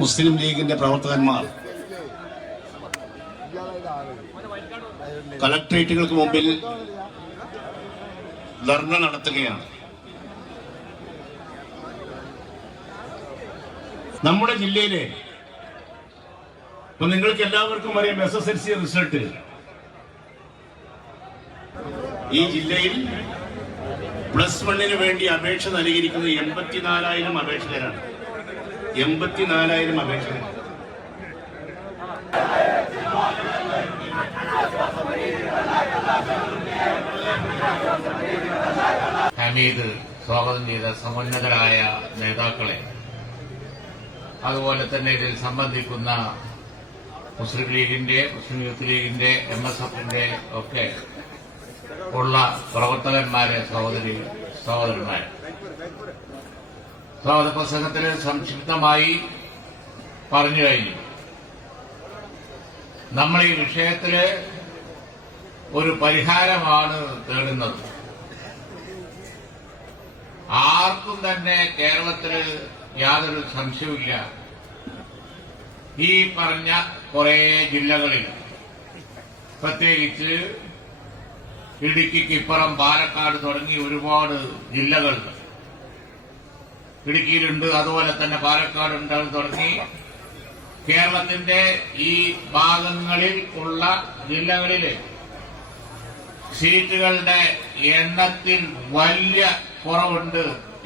മുസ്ലിം ലീഗിന്റെ പ്രവർത്തകന്മാർ. കളക്ട്രേറ്റുകൾക്ക് മുമ്പിൽ ധർണ നടത്തുകയാണ്. നമ്മുടെ ജില്ലയിലെ ഇപ്പൊ നിങ്ങൾക്ക് എല്ലാവർക്കും അറിയാം S S L C result ഈ ജില്ലയിൽ പ്ലസ് വണ്ണിന് വേണ്ടി അപേക്ഷ നൽകിയിരിക്കുന്നത് എൺപത്തിനാലായിരം അപേക്ഷകരാണ്. എൺപത്തിനാലായിരം അപേക്ഷകൾ ഹമീദ് സ്വാഗതം ചെയ്ത സമുന്നതരായ നേതാക്കളെ അതുപോലെ തന്നെ ഇതിൽ സംബന്ധിക്കുന്ന മുസ്ലിം ലീഗിന്റെ മുസ്ലിം യൂത്ത് ലീഗിന്റെ എം എസ് എഫിന്റെ ഒക്കെ ഉള്ള പ്രവർത്തകന്മാരെ സഹോദരി സഹോദരന്മാരെ. സ്വാഗത പ്രസംഗത്തിൽ സംക്ഷിപ്തമായി പറഞ്ഞു കഴിഞ്ഞു. നമ്മൾ ഈ വിഷയത്തിൽ ഒരു പരിഹാരമാണ് തേടുന്നത്. ആർക്കും തന്നെ കേരളത്തിൽ യാതൊരു സംശയവുമില്ല. ഈ പറഞ്ഞ കുറെ ജില്ലകളിൽ പ്രത്യേകിച്ച് ഇടുക്കിക്കിപ്പുറം പാലക്കാട് തുടങ്ങി ഒരുപാട് ജില്ലകളുണ്ട് ഇടുക്കിയിലുണ്ട്. അതുപോലെ തന്നെ പാലക്കാടുണ്ട് തുടങ്ങി. കേരളത്തിന്റെ ഈ ഭാഗങ്ങളിൽ ഉള്ള ജില്ലകളിൽ സീറ്റുകളുടെ എണ്ണത്തിൽ വലിയ കുറവുണ്ട്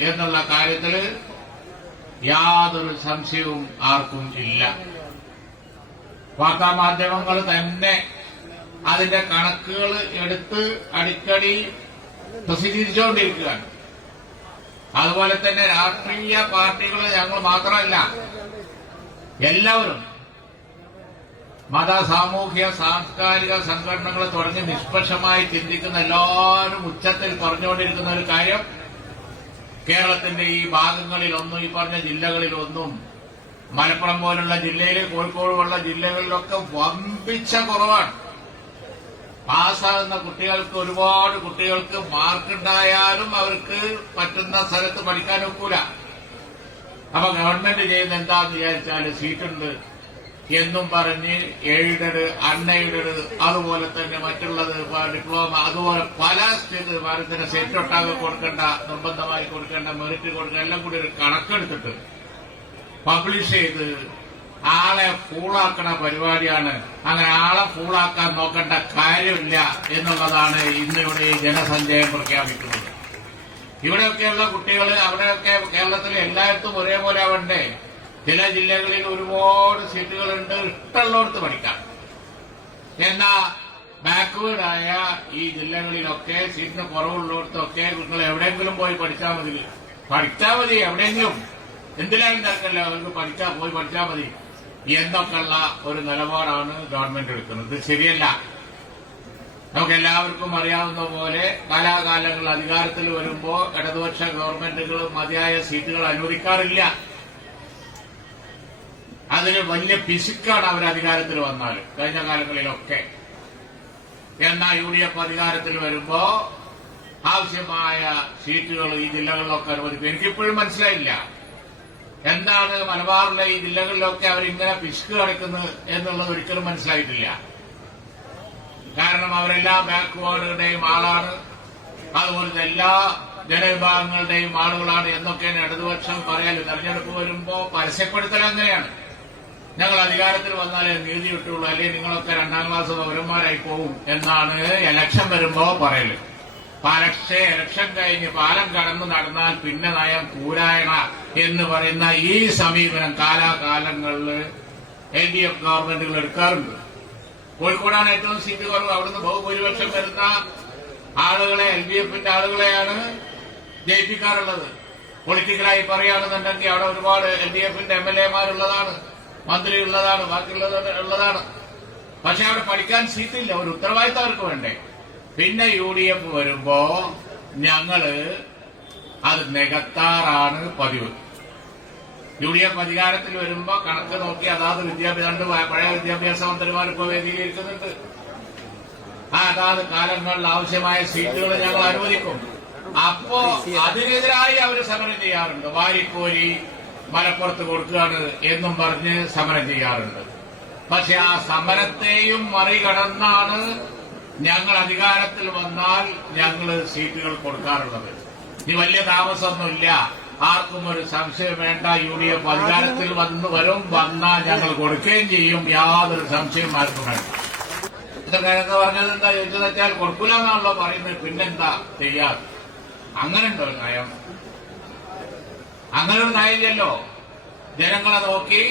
എന്നുള്ള കാര്യത്തിൽ യാതൊരു സംശയവും ആർക്കും ഇല്ല. വാർത്താമാധ്യമങ്ങൾ തന്നെ അതിന്റെ കണക്കുകൾ എടുത്ത് അടിക്കടി പ്രസിദ്ധീകരിച്ചുകൊണ്ടിരിക്കുകയാണ്. അതുപോലെ തന്നെ രാഷ്ട്രീയ പാർട്ടികൾ ഞങ്ങൾ മാത്രമല്ല എല്ലാവരും മത സാമൂഹ്യ സാംസ്കാരിക സംഘടനകൾ തുടങ്ങി നിഷ്പക്ഷമായി ചിന്തിക്കുന്ന എല്ലാവരും ഉച്ചത്തിൽ പറഞ്ഞുകൊണ്ടിരിക്കുന്ന ഒരു കാര്യം കേരളത്തിന്റെ ഈ ഭാഗങ്ങളിലൊന്നും ഈ പറഞ്ഞ ജില്ലകളിലൊന്നും മലപ്പുറം പോലുള്ള ജില്ലയിൽ കോഴിക്കോട് പോലുള്ള ജില്ലകളിലൊക്കെ വമ്പിച്ച കുറവാണ്. പാസ്സാകുന്ന കുട്ടികൾക്ക് ഒരുപാട് കുട്ടികൾക്ക് മാർക്കുണ്ടായാലും അവർക്ക് പറ്റുന്ന സ്ഥലത്ത് പഠിക്കാൻ ഒക്കൂല. അപ്പൊ ഗവൺമെന്റ് ചെയ്യുന്ന എന്താന്ന് വിചാരിച്ചാൽ സീറ്റുണ്ട് എന്നും പറഞ്ഞ് എയ്ഡഡ് അൺഎയ്ഡഡ് അതുപോലെ തന്നെ മറ്റുള്ളത് ഡിപ്ലോമ അതുപോലെ പല സ്റ്റേറ്റ് ഭാരതത്തിന് സെറ്റ് ഒട്ടാകെ കൊടുക്കേണ്ട നിർബന്ധമായി കൊടുക്കേണ്ട മെറിറ്റ് കൊടുക്കേണ്ട എല്ലാം കൂടി ഒരു കണക്കെടുത്തിട്ട് പബ്ലിഷ് ചെയ്ത് ആളെ ഫൂളാക്കണ പരിപാടിയാണ്. അങ്ങനെ ആളെ ഫൂളാക്കാൻ നോക്കേണ്ട കാര്യമില്ല എന്നുള്ളതാണ് ഇന്ന് ഇവിടെ ഈ ജനസഞ്ചയം പ്രഖ്യാപിക്കുന്നത്. ഇവിടെയൊക്കെയുള്ള കുട്ടികൾ അവിടെയൊക്കെ കേരളത്തിൽ എല്ലായിടത്തും ഒരേപോലെ ആവണ്ടേ? ചില ജില്ലകളിൽ ഒരുപാട് സീറ്റുകളുണ്ട്. ഇഷ്ടമുള്ളവർക്ക് പഠിക്കാം. എന്നാ ബാക്ക്വേർഡായ ഈ ജില്ലകളിലൊക്കെ സീറ്റിന് കുറവുള്ളിടത്തൊക്കെ നിങ്ങൾ എവിടെയെങ്കിലും പോയി പഠിച്ചാൽ മതി. പഠിച്ചാൽ മതി എവിടെയെങ്കിലും. എന്തിനാലും തിരക്കല്ല അവർക്ക് പഠിച്ചാൽ പോയി പഠിച്ചാൽ മതി. എന്നൊക്കെയുള്ള ഒരു നിലപാടാണ് ഗവൺമെന്റ് എടുക്കുന്നത്? ഇത് ശരിയല്ല. നമുക്ക് എല്ലാവർക്കും അറിയാവുന്ന പോലെ കാലാകാലങ്ങൾ അധികാരത്തിൽ വരുമ്പോൾ ഇടതുപക്ഷ ഗവൺമെന്റുകൾ മതിയായ സീറ്റുകൾ അനുവദിക്കാറില്ല. അതിന് വലിയ പിശുക്കാണ് അവർ അധികാരത്തിൽ വന്നാൽ കഴിഞ്ഞ കാലങ്ങളിലൊക്കെ. എന്നാൽ യു ഡി എഫ് അധികാരത്തിൽ വരുമ്പോ ആവശ്യമായ സീറ്റുകൾ ഈ ജില്ലകളിലൊക്കെ അനുവദിക്കും. എനിക്കിപ്പോഴും മനസ്സിലായില്ല. എന്താണ് മലബാറിലെ ഈ ജില്ലകളിലൊക്കെ അവരിങ്ങനെ പിശുക്ക് കളിക്കുന്നത് എന്നുള്ളത് ഒരിക്കലും മനസ്സിലായിട്ടില്ല. കാരണം അവരെല്ലാ ബാക്ക്വേർഡുകളുടെയും ആളാണ്. അതുപോലത്തെ എല്ലാ ജനവിഭാഗങ്ങളുടെയും ആളുകളാണ് എന്നൊക്കെയാണ് ഇടതുപക്ഷം പറയാലും. തെരഞ്ഞെടുപ്പ് വരുമ്പോ പരസ്യപ്പെടുത്തൽ അങ്ങനെയാണ്. ഞങ്ങൾ അധികാരത്തിൽ വന്നാലേ നീതി കിട്ടുള്ളൂ അല്ലെങ്കിൽ നിങ്ങളൊക്കെ രണ്ടാം ക്ലാസ് പൗരന്മാരായി പോകും എന്നാണ് ഇലക്ഷൻ വരുമ്പോ പറയൽ. പക്ഷേ ലക്ഷം കഴിഞ്ഞ് പാലം കടന്നു നടന്നാൽ പിന്നെ നയം കൂരായണ എന്ന് പറയുന്ന ഈ സമീപനം കാലാകാലങ്ങളിൽ എൽ ഡി എഫ് ഗവൺമെന്റുകൾ എടുക്കാറുണ്ട്. കോഴിക്കോടാണ് ഏറ്റവും സീറ്റ് കുറവ്. അവിടുന്ന് ബഹുഭൂരിപക്ഷം വരുന്ന ആളുകളെ എൽ ഡി എഫിന്റെ ആളുകളെയാണ് ജയിപ്പിക്കാറുള്ളത്. പൊളിറ്റിക്കലായി പറയുകയാണെന്നുണ്ടെങ്കിൽ അവിടെ ഒരുപാട് എൽ ഡി എഫിന്റെ എം എൽ എമാരുള്ളതാണ് മന്ത്രി ഉള്ളതാണ് ബാക്കിയുള്ളത് ഉള്ളതാണ്. പക്ഷെ അവിടെ പഠിക്കാൻ സീറ്റില്ല. ഒരു ഉത്തരവാദിത്തം അവർക്ക് വേണ്ടേ? പിന്നെ യു ഡി എഫ് വരുമ്പോ ഞങ്ങൾ അത് നികത്താറാണ് പതിവ്. യു ഡി എഫ് അധികാരത്തിൽ വരുമ്പോ കണക്ക് നോക്കി അതാത് വിദ്യാഭ്യാസ പഴയ വിദ്യാഭ്യാസ മന്ത്രിമാർ ഇപ്പൊ വേദിയിലിരിക്കുന്നുണ്ട് ആ അതാത് കാലങ്ങളിൽ ആവശ്യമായ സീറ്റുകൾ ഞങ്ങൾ അനുവദിക്കും. അപ്പോ അതിനെതിരായി അവർ സമരം ചെയ്യാറുണ്ട്. വാരിക്കോരി മലപ്പുറത്ത് കൊടുക്കുകയാണ് എന്നും പറഞ്ഞ് സമരം ചെയ്യാറുണ്ട്. പക്ഷെ ആ സമരത്തെയും മറികടന്നാണ് ഞങ്ങൾ അധികാരത്തിൽ വന്നാൽ ഞങ്ങൾ സീറ്റുകൾ കൊടുക്കാറുള്ളത്. ഇനി വലിയ താമസമൊന്നുമില്ല. ആർക്കും ഒരു സംശയം വേണ്ട. യു ഡി എഫ് അധികാരത്തിൽ വന്ന് വരും വന്നാൽ ഞങ്ങൾ കൊടുക്കുകയും ചെയ്യും. യാതൊരു സംശയം ആർക്കും വേണ്ട. ഇതൊക്കെ പറഞ്ഞത് എന്താ ചോദിച്ചത് വെച്ചാൽ കൊടുക്കില്ല എന്നാണല്ലോ പറയുന്നത്. പിന്നെന്താ ചെയ്യാതെ അങ്ങനെ ഉണ്ടോ നയം? അങ്ങനെ ഒരു നയമില്ലല്ലോ. ജനങ്ങളെ നോക്കി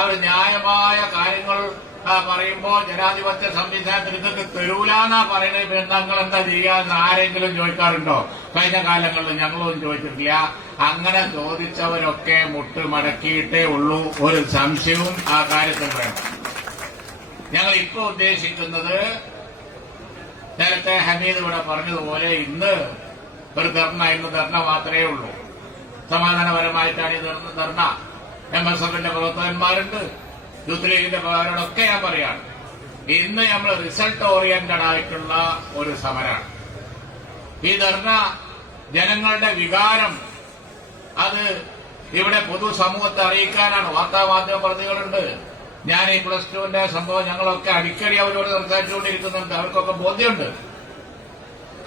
അവർ ന്യായമായ കാര്യങ്ങൾ പറയുമ്പോ ജനാധിപത്യ സംവിധാനത്തിൽ ഇതൊക്കെ തരൂലാന്നാ പറയുന്നത്. ബന്ധങ്ങൾ എന്താ ചെയ്യാന്ന് ആരെങ്കിലും ചോദിക്കാറുണ്ടോ? കഴിഞ്ഞ കാലങ്ങളിൽ ഞങ്ങളൊന്നും ചോദിച്ചിട്ടില്ല. അങ്ങനെ ചോദിച്ചവരൊക്കെ മുട്ട് മടക്കിയിട്ടേ ഉള്ളൂ. ഒരു സംശയവും ആ കാര്യത്തിൽ വേണം ഞങ്ങൾ ഇപ്പൊ ഉദ്ദേശിക്കുന്നത് നേരത്തെ ഹമീദ് ഇവിടെ പറഞ്ഞതുപോലെ ഇന്ന് ഒരു ധർണ ഇന്ന് ധർണ മാത്രമേ ഉള്ളൂ. സമാധാനപരമായിട്ടാണ് ഈ ധർണ. എം എസ് എഫിന്റെ പ്രവർത്തകന്മാരുണ്ട്. ലീഗിന്റെ പ്രവർത്തകരോടൊക്കെ ഞാൻ പറയാണ് ഇന്ന് നമ്മൾ റിസൾട്ട് ഓറിയന്റഡ് ആയിട്ടുള്ള ഒരു സമരാണ്. ഈ ധർണ ജനങ്ങളുടെ വികാരം അത് ഇവിടെ പൊതുസമൂഹത്തെ അറിയിക്കാനാണ്. വാർത്താമാധ്യമ പ്രതികളുണ്ട്. ഞാൻ ഈ പ്ലസ് ടുവിന്റെ സംഭവം ഞങ്ങളൊക്കെ അടിക്കടി അവരോട് സംസാരിച്ചുകൊണ്ടിരിക്കുന്നുണ്ട്. അവർക്കൊക്കെ ബോധ്യമുണ്ട്.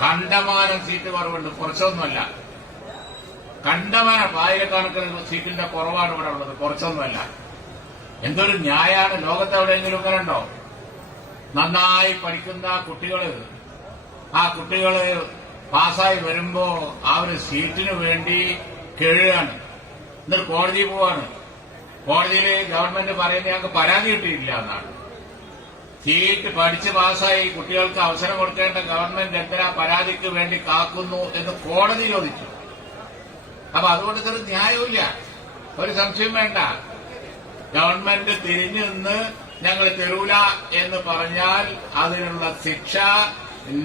കണ്ടമാനം സീറ്റ് കുറവുണ്ട്. കുറച്ചൊന്നുമല്ല. കണ്ടമാനം ആയിരക്കണക്കിന് സീറ്റിന്റെ കുറവാണ് ഇവിടെ ഉള്ളത്. കുറച്ചൊന്നുമല്ല. എന്തൊരു ന്യായാണ് ലോകത്ത് എവിടെയെങ്കിലും ഇങ്ങനെ ഉണ്ടോ നന്നായി പഠിക്കുന്ന കുട്ടികൾ. ആ കുട്ടികൾ പാസ്സായി വരുമ്പോ ആ ഒരു സീറ്റിന് വേണ്ടി കേഴുകയാണ് എന്നിട്ട് കോടതിയിൽ പോവാണ്. കോടതിയിൽ ഗവൺമെന്റ് പറയുന്നത് ഞങ്ങൾക്ക് പരാതി കിട്ടിയില്ല എന്നാണ്. സീറ്റ് പഠിച്ച് പാസ്സായി കുട്ടികൾക്ക് അവസരം കൊടുക്കേണ്ട ഗവൺമെന്റ് എന്തിനാ പരാതിക്ക് വേണ്ടി കാക്കുന്നു എന്ന് കോടതി ചോദിച്ചു. അപ്പൊ അതുകൊണ്ട് ഇതൊരു ന്യായമില്ല ഒരു സംശയം വേണ്ട. ഗവൺമെന്റ് തിരിഞ്ഞു നിന്ന് ഞങ്ങൾ തരൂല എന്ന് പറഞ്ഞാൽ അതിനുള്ള ശിക്ഷ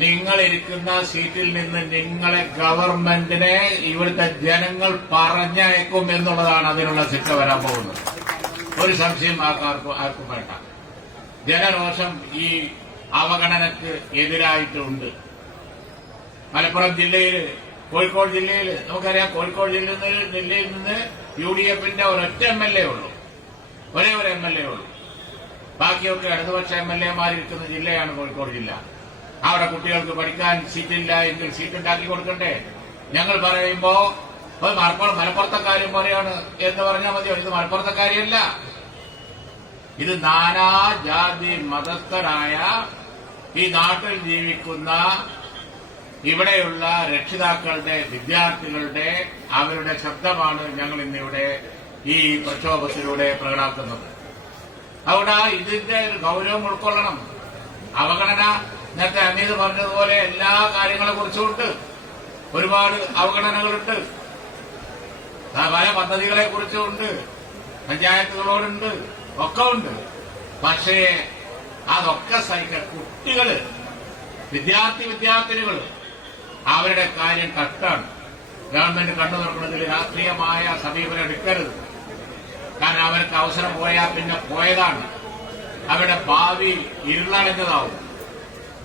നിങ്ങൾ ഇരിക്കുന്ന സീറ്റിൽ നിന്ന് നിങ്ങളെ ഗവൺമെന്റിനെ ഇവിടുത്തെ ജനങ്ങൾ പറഞ്ഞയക്കും എന്നുള്ളതാണ് അതിനുള്ള ശിക്ഷ വരാൻ പോകുന്നത്. ഒരു സംശയം ആർക്കും ആർക്കും വേണ്ട. ജനരോഷം ഈ അവഗണനക്ക് എതിരായിട്ടുണ്ട്. മലപ്പുറം ജില്ലയിൽ കോഴിക്കോട് ജില്ലയിൽ നമുക്കറിയാം കോഴിക്കോട് ജില്ലയിൽ നിന്ന് ജില്ലയിൽ നിന്ന് യു ഡി എഫിന്റെ ഒരൊറ്റ എം എൽ എ ഉള്ളൂ. ഒരേ ഒരു എം എൽ എ ഉള്ളൂ. ബാക്കിയൊക്കെ ഇടതുപക്ഷ എം എൽ എമാരിരിക്കുന്ന ജില്ലയാണ് കോഴിക്കോട് ജില്ല. അവിടെ കുട്ടികൾക്ക് പഠിക്കാൻ സീറ്റില്ല എങ്കിൽ സീറ്റ് ഉണ്ടാക്കി കൊടുക്കണ്ടേ? ഞങ്ങൾ പറയുമ്പോ "ഓ, മലപ്പുറം മലപ്പുറത്തക്കാരും പറയാണ് എന്ന് പറഞ്ഞാൽ മതിയോ? ഇത് മലപ്പുറത്തക്കാരിയല്ല. ഇത് നാനാ ജാതി മതസ്ഥരായ ഈ നാട്ടിൽ ജീവിക്കുന്ന ഇവിടെയുള്ള രക്ഷിതാക്കളുടെ വിദ്യാർത്ഥികളുടെ അവരുടെ ശബ്ദമാണ് ഞങ്ങൾ ഇന്നിവിടെ ഈ പ്രക്ഷോഭത്തിലൂടെ പ്രകടാക്കുന്നത് അവിടെ ഇതിന്റെ ഒരു ഗൗരവം ഉൾക്കൊള്ളണം. അവഗണന നേരത്തെ അമീത് പറഞ്ഞതുപോലെ എല്ലാ കാര്യങ്ങളെ കുറിച്ചുമുണ്ട് ഒരുപാട് അവഗണനകളുണ്ട്. ആ പല പദ്ധതികളെ കുറിച്ചുകൊണ്ട് പഞ്ചായത്തുകളോടുണ്ട്. ഒക്കെ ഉണ്ട്. പക്ഷേ അതൊക്കെ സഹിക്ക കുട്ടികൾ വിദ്യാർത്ഥി വിദ്യാർത്ഥിനികൾ അവരുടെ കാര്യം കട്ടാണ്. ഗവൺമെന്റ് കണ്ടു നോക്കുന്നതിൽ രാഷ്ട്രീയമായ സമീപനം എടുക്കരുത്. കാരണം അവർക്ക് അവസരം പോയാൽ പിന്നെ പോയതാണ്. അവരുടെ ഭാവി ഇരുളടഞ്ഞതാവും.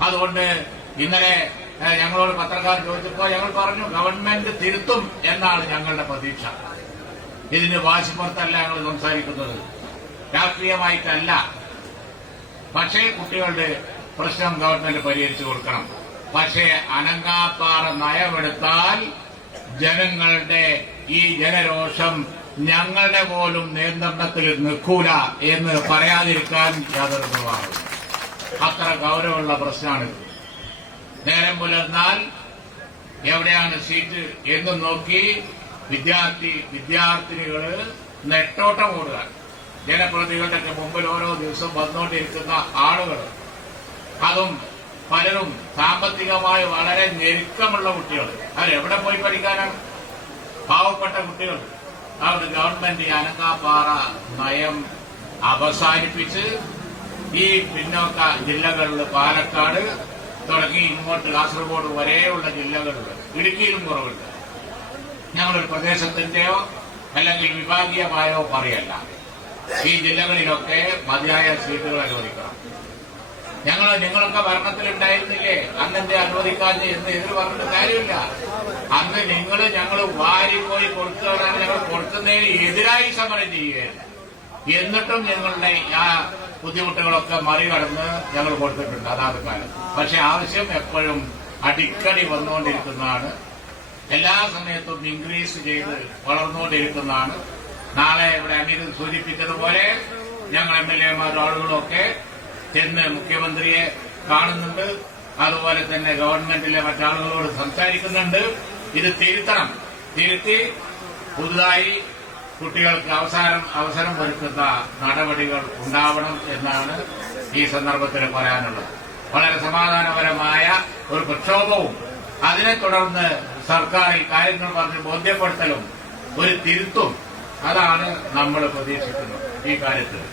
അതുകൊണ്ട് ഇന്നലെ ഞങ്ങളോട് പത്രക്കാർ ചോദിച്ചപ്പോൾ ഞങ്ങൾ പറഞ്ഞു ഗവൺമെന്റ് തിരുത്തും എന്നാണ് ഞങ്ങളുടെ പ്രതീക്ഷ. ഇതിന് വാശിപ്പുറത്തല്ല ഞങ്ങൾ സംസാരിക്കുന്നത്. രാഷ്ട്രീയമായിട്ടല്ല. പക്ഷേ കുട്ടികളുടെ പ്രശ്നം ഗവൺമെന്റ് പരിഹരിച്ചു കൊടുക്കണം. പക്ഷേ അനങ്ങാപ്പാറ നയമെടുത്താൽ ജനങ്ങളുടെ ഈ ജനരോഷം ഞങ്ങളുടെ പോലും നിയന്ത്രണത്തിൽ നിൽക്കൂല എന്ന് പറയാതിരിക്കാൻ യാതൊരു നിർവാഹവും അത്ര ഗൗരവമുള്ള പ്രശ്നമാണിത്. നേരം പുലർന്നാൽ എവിടെയാണ് സീറ്റ് എന്ന് നോക്കി വിദ്യാർത്ഥി വിദ്യാർത്ഥിനികൾ നെട്ടോട്ടം ഓടുക ജനപ്രതികളുടെ മുമ്പിൽ ഓരോ ദിവസം വന്നുകൊണ്ടിരിക്കുന്ന ആളുകൾ അതും പലരും സാമ്പത്തികമായി വളരെ ഞെരുക്കമുള്ള കുട്ടികൾ അവരെവിടെ പോയി പഠിക്കാനാണ്? പാവപ്പെട്ട കുട്ടികൾ അവിടെ ഗവൺമെന്റ് അനങ്ങാപ്പാറ നയം അവസാനിപ്പിച്ച് ഈ പിന്നോക്ക ജില്ലകളിൽ പാലക്കാട് തുടങ്ങി ഇങ്ങോട്ട് കാസർഗോഡ് വരെയുള്ള ജില്ലകളിൽ ഇടുക്കിയിലും കുറവുണ്ട്. ഞങ്ങളൊരു പ്രദേശത്തിന്റെയോ അല്ലെങ്കിൽ വിഭാഗീയമായോ പറയല്ല. ഈ ജില്ലകളിലൊക്കെ മതിയായ സീറ്റുകൾ അനുവദിക്കണം. ഞങ്ങൾ നിങ്ങളൊക്കെ ഭരണത്തിലുണ്ടായിരുന്നില്ലേ? അന്നെന്തേ അനുവദിക്കാതെ എന്ന് എതിർ പറഞ്ഞിട്ട് കാര്യമില്ല. അന്ന് നിങ്ങൾ ഞങ്ങൾ വാരി പോയി കൊടുക്കുകയാണ് ഞങ്ങൾ കൊടുക്കുന്നതിന് എതിരായി സമരം ചെയ്യുകയാണ്. എന്നിട്ടും ഞങ്ങളുടെ ആ ബുദ്ധിമുട്ടുകളൊക്കെ മറികടന്ന് ഞങ്ങൾ കൊടുത്തിട്ടുണ്ട്. അതാത് കാലം പക്ഷെ ആവശ്യം എപ്പോഴും അടിക്കടി വന്നുകൊണ്ടിരിക്കുന്നതാണ്. എല്ലാ സമയത്തും ഇൻക്രീസ് ചെയ്ത് വളർന്നുകൊണ്ടിരിക്കുന്നതാണ്. നാളെ ഇവിടെ അമീർ സൂചിപ്പിച്ചതുപോലെ ഞങ്ങൾ എം എൽ എമാരും ആളുകളൊക്കെ ചെന്ന് മുഖ്യമന്ത്രിയെ കാണുന്നുണ്ട്. അതുപോലെ തന്നെ ഗവൺമെന്റിലെ മറ്റാളുകളോട് സംസാരിക്കുന്നുണ്ട്. ഇത് തിരുത്തണം. തിരുത്തി പുതുതായി കുട്ടികൾക്ക് അവസാനം അവസരം ഒരുക്കുന്ന നടപടികൾ ഉണ്ടാവണം എന്നാണ് ഈ സന്ദർഭത്തിൽ പറയാനുള്ളത്. വളരെ സമാധാനപരമായ ഒരു പ്രക്ഷോഭവും അതിനെ തുടർന്ന് സർക്കാർ ഈ കാര്യങ്ങൾ പറഞ്ഞ് ബോധ്യപ്പെടുത്തലും ഒരു തിരുത്തും അതാണ് നമ്മൾ പ്രതീക്ഷിക്കുന്നത് ഈ കാര്യത്തിൽ.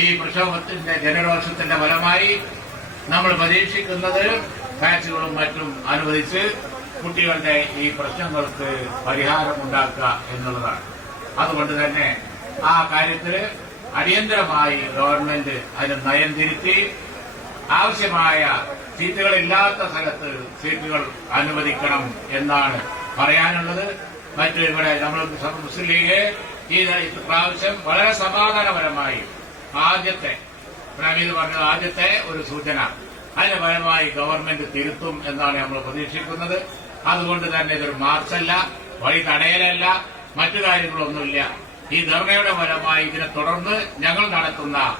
ഈ പ്രക്ഷോഭത്തിന്റെ ജനരോഷത്തിന്റെ ഫലമായി നമ്മൾ പ്രതീക്ഷിക്കുന്നത് പാച്ചുകളും മറ്റും അനുവദിച്ച് കുട്ടികളുടെ ഈ പ്രശ്നങ്ങൾക്ക് പരിഹാരമുണ്ടാക്കുക എന്നുള്ളതാണ്. അതുകൊണ്ട് തന്നെ ആ കാര്യത്തിൽ അടിയന്തരമായി ഗവൺമെന്റ് അതിന് നയം തിരുത്തി ആവശ്യമായ സീറ്റുകളില്ലാത്ത സ്ഥലത്ത് സീറ്റുകൾ അനുവദിക്കണം എന്നാണ് പറയാനുള്ളത്. മറ്റു ഇവിടെ നമ്മൾ മുസ്ലിം ലീഗ് ഈ പ്രാവശ്യം വളരെ സമാധാനപരമായി ആദ്യത്തെ പ്രമീത് പറഞ്ഞത് ആദ്യത്തെ ഒരു സൂചന. അതിന് പരമായി ഗവൺമെന്റ് തിരുത്തും എന്നാണ് നമ്മൾ പ്രതീക്ഷിക്കുന്നത്. അതുകൊണ്ട് തന്നെ ഇതൊരു മാർച്ചല്ല വഴി തടയലല്ല മറ്റു കാര്യങ്ങളൊന്നുമില്ല. ഈ ധർണയുടെ ഫലമായി ഇതിനെ തുടർന്ന് ഞങ്ങൾ നടത്തുന്ന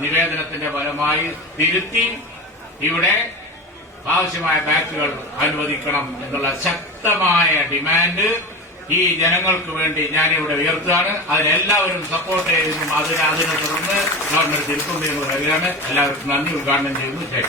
നിവേദനത്തിന്റെ ഫലമായി തിരുത്തി ഇവിടെ ആവശ്യമായ ബാച്ചുകൾ അനുവദിക്കണം എന്നുള്ള ശക്തമായ ഡിമാൻഡ് ഈ ജനങ്ങൾക്ക് വേണ്ടി ഞാനിവിടെ ഉയർത്തുകയാണ്. അതിനെല്ലാവരും സപ്പോർട്ട് ചെയ്യുന്നു. അതിനെ അതിനെ തുടർന്ന് ഗവൺമെന്റ് തിരുത്തുന്നതിന് പറയുകയാണ്. എല്ലാവർക്കും നന്ദി. ഉദ്ഘാടനം ചെയ്യുന്നു. ശരി